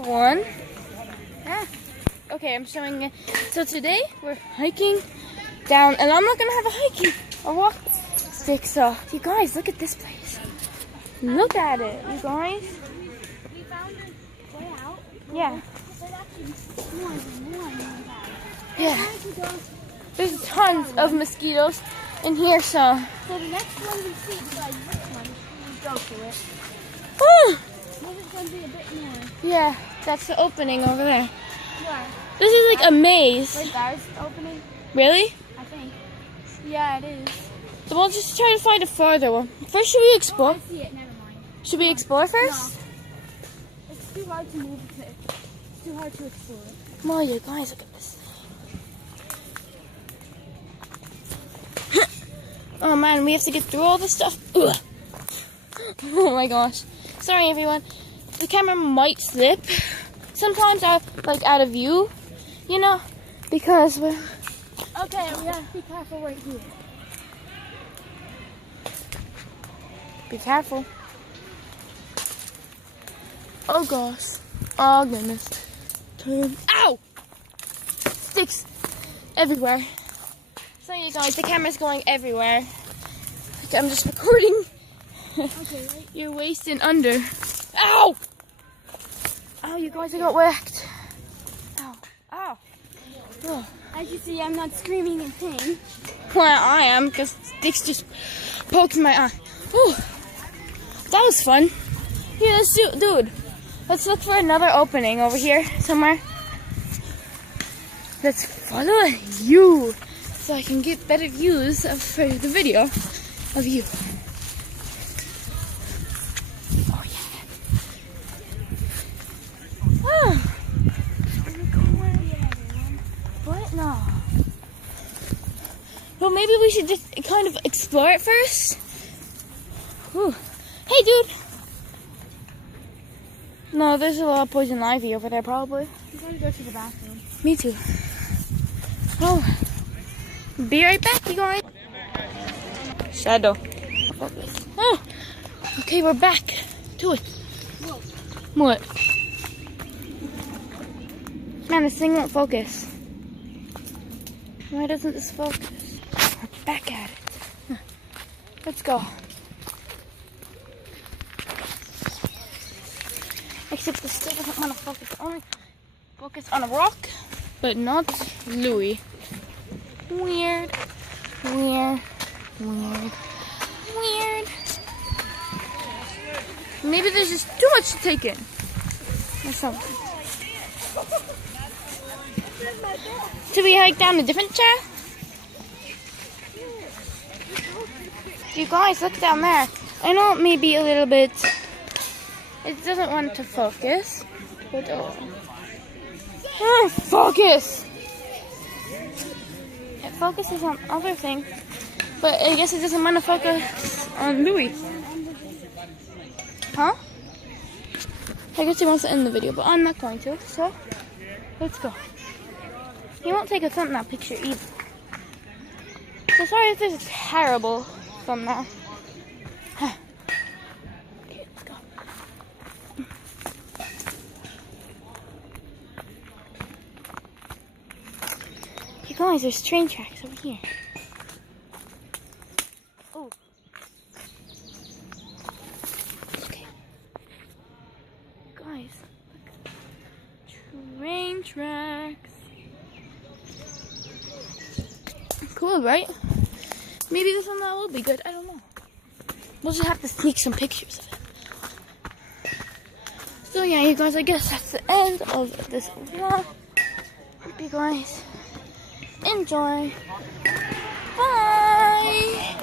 everyone. Yeah. Okay, I'm showing you. So today we're hiking down, and I'm not gonna have a hiking or walk stick. So you guys, look at this place. Look at it, you guys. We found a way out. Yeah. There's actually more than one. Yeah. There's tons of mosquitoes in here, so. So the next one we see besides this one, we go to it. Woo! Maybe it's going to be a bit more. Yeah, that's the opening over there. Where? This is like a maze. Wait, there's the opening? Really? I think. Yeah, it is. So we'll just try to find a farther one. First, should we Oh, explore? I see it. Never mind. Should we explore first? No. It's too hard to move it. It's too hard to explore it. Oh, you guys, look at this. Oh man, we have to get through all this stuff. Ugh. Oh my gosh. Sorry everyone. The camera might slip. Sometimes I'm like out of view, you know, because we're... Okay, we have to be careful right here. Be careful. Oh gosh. Oh goodness. Turn. Ow! Sticks everywhere. So you guys, the camera's going everywhere. I'm just recording. Okay, right. Your waist and under. Ow! Ow, you guys, I got whacked. Ow. Ow. Oh. As you see, I'm not screaming in pain. Well, I am, because sticks just poked my eye. Whew. That was fun. Yeah, let's do, dude. Let's look for another opening over here somewhere. Let's follow you so I can get better views for the video of you. Oh yeah. Oh. What? No. Well, maybe we should just kind of explore it first. Whew. Hey, dude. No, there's a lot of poison ivy over there, probably. I'm going to go to the bathroom. Me too. Oh. Be right back, you guys. Shadow. Oh. Okay, we're back to it. What? Man, this thing won't focus. Why doesn't this focus? We're back at it. Let's go. Except this still doesn't want to focus. Only focus on a rock, but not Louis. Weird. Weird. Weird. Weird. Maybe there's just too much to take in. Or something. Should we hike down a different trail? You guys, look down there. I know it may be a little bit... It doesn't want to focus. But focus! It focuses on other things. But I guess it doesn't want to focus on Louis. Huh? I guess he wants to end the video, but I'm not going to. So, let's go. He won't take a thumbnail picture either. So sorry if this is terrible thumbnail. Okay, let's go. You guys, there's train tracks over here. Oh. Okay. Guys, look. Train tracks. Cool, right? Maybe this one will be good. I don't know. We'll just have to sneak some pictures of it. So yeah, you guys, I guess that's the end of this vlog. Hope you guys enjoy. Bye!